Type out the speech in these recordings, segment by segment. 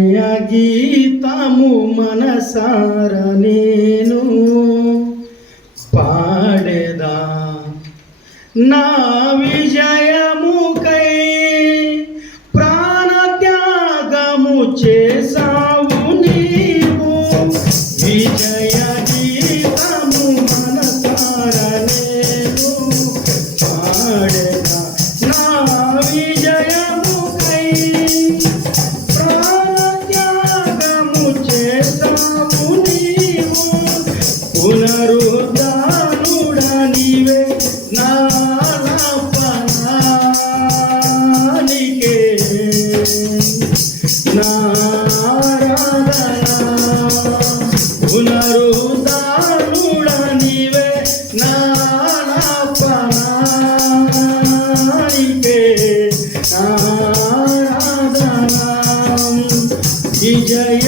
గీతము మనసార నేను పాడేదా? నా విజయముకై ప్రాణత్యాగము చేసావు నీవు. విజయ పునరుద్ధానుడా నీవే నా పునరుద్ధానుడా నీవే నా పనానికే నారాధనా విజయ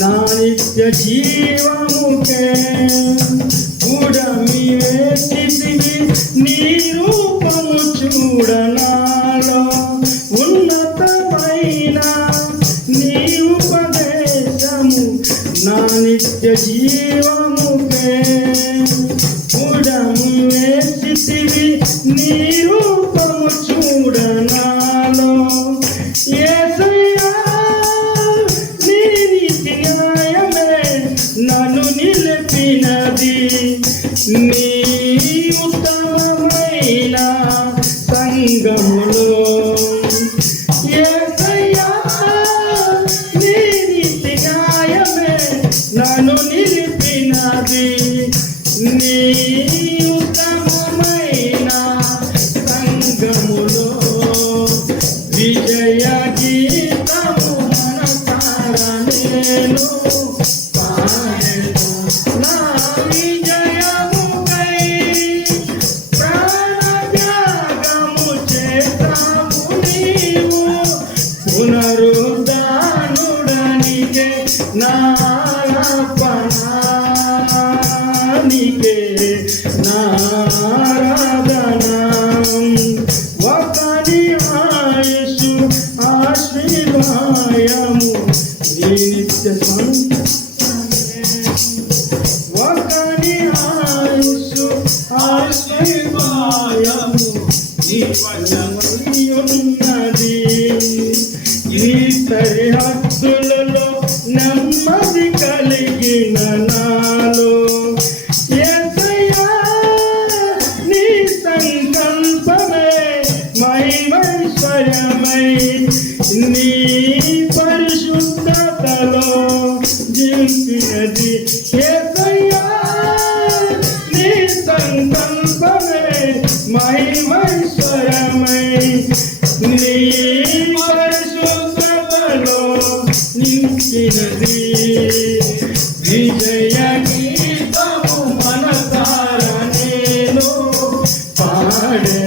నా నిత్య జీవముకే కూడమి వేసితివి నీ రూపము చూడనాలో. ఉన్నతమైన నీ ఉపదేశము నా నిత్య జీవముకే కూడము వేసితివి ఉన్నది. నీ ఉత్తమమైన సంగములో నన్ను నిలిపినది. నీ ఉత్తమమైన సంగములో విజయ గీతము మనసార నేను. నారాపణానికే నారాధనా. ఒకని ఆయుషు ఆశీర్వాయము. నీ నిత్య సంతోషమే. ఒకని ఆయుషు నీ మహిమైశ్వర్యమై నీ పరిశుద్ధతలో నింపినది విజయ గీతము మనసార నేను పాడేదా